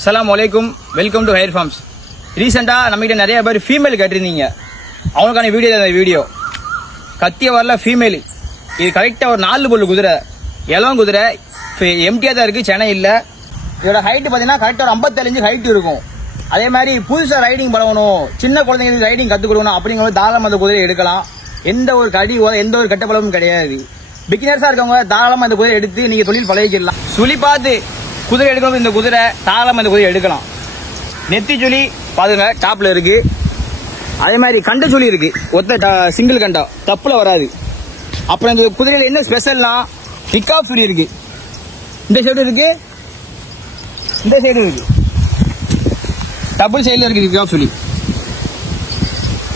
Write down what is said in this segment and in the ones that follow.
அஸ்ஸலாமு அலைக்கும், welcome to higher forms. ரீசெண்டாக நம்மகிட்ட நிறைய பேர் ஃபீமேல் கேட்டிருந்தீங்க. அவங்களுக்கான வீடியோ தான் இந்த வீடியோ. கத்திய வரல ஃபீமேல். இது கரெக்டாக ஒரு 4 பல்லு குதிரை, இளம் குதிரை, எம்டியாக தான் இருக்குது, சென்னை இல்லை. இதோட ஹைட்டு பார்த்தீங்கன்னா கரெக்டாக ஒரு 57 இன்ச்சு ஹைட் இருக்கும். அதே மாதிரி புதுசாக ரைடிங் பழகணும், சின்ன குழந்தைங்களுக்கு ரைடிங் கற்றுக் கொடுக்கணும் அப்படிங்கிற தாராளமாக அந்த குதிரையை எடுக்கலாம். எந்த ஒரு எந்த ஒரு கட்டப்பழமும் கிடையாது. பிகினர்ஸாக இருக்கவங்க தாராளமாக அந்த குதிரை எடுத்து நீங்கள் தொழில் பழகிக்கலாம். சுழி பார்த்து குதிரை எடுக்கணும். இந்த குதிரை தாராளமாக இந்த குதிரை எடுக்கலாம். நெத்தி சுழி பாருங்க டாப்ல இருக்கு. அதே மாதிரி கண்ட சுழி இருக்கு, ஒத்த சிங்கிள் கண்டா தப்புல வராது. அப்புறம் இந்த குதிரையில என்ன ஸ்பெஷல்னா ரிக்காப் சுழி இருக்கு. இந்த சைடு இருக்கு, இந்த சைடு இருக்கு, டபுள் சைடுல இருக்கு ரிக்காப் சுழி.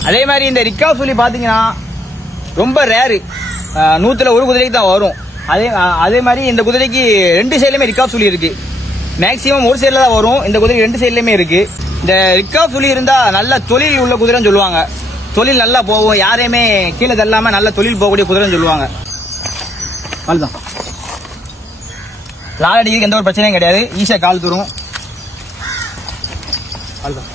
அதே மாதிரி இந்த ரிக்காப் சுழி பாத்தீங்கன்னா ரொம்ப ரேரு, 100ல் 1 குதிரைக்கு தான் வரும். அதே மாதிரி இந்த குதிரைக்கு 2 சைட்லயுமே ரிக்காப் சுழி இருக்கு. மேக்சிமம் ஒரு சைடுல தான் வரும். இந்த குதிரைக்கு 2 சைட்லயுமே இருக்கு. இந்த ரிக்காப் சுழி இருந்தா நல்ல தொழில் உள்ள குதிரைன்னு சொல்லுவாங்க. தொழில் நல்லா போகும், யாரையுமே கீழே தள்ளாம நல்ல தொழில் போகக்கூடிய குதிரைன்னு சொல்லுவாங்க. அவ்வளவுதான். லால் அடிக்கிறதுக்கு எந்த ஒரு பிரச்சனையும் கிடையாது. ஈஸியா கால் தூரும். அவ்வளவுதான்.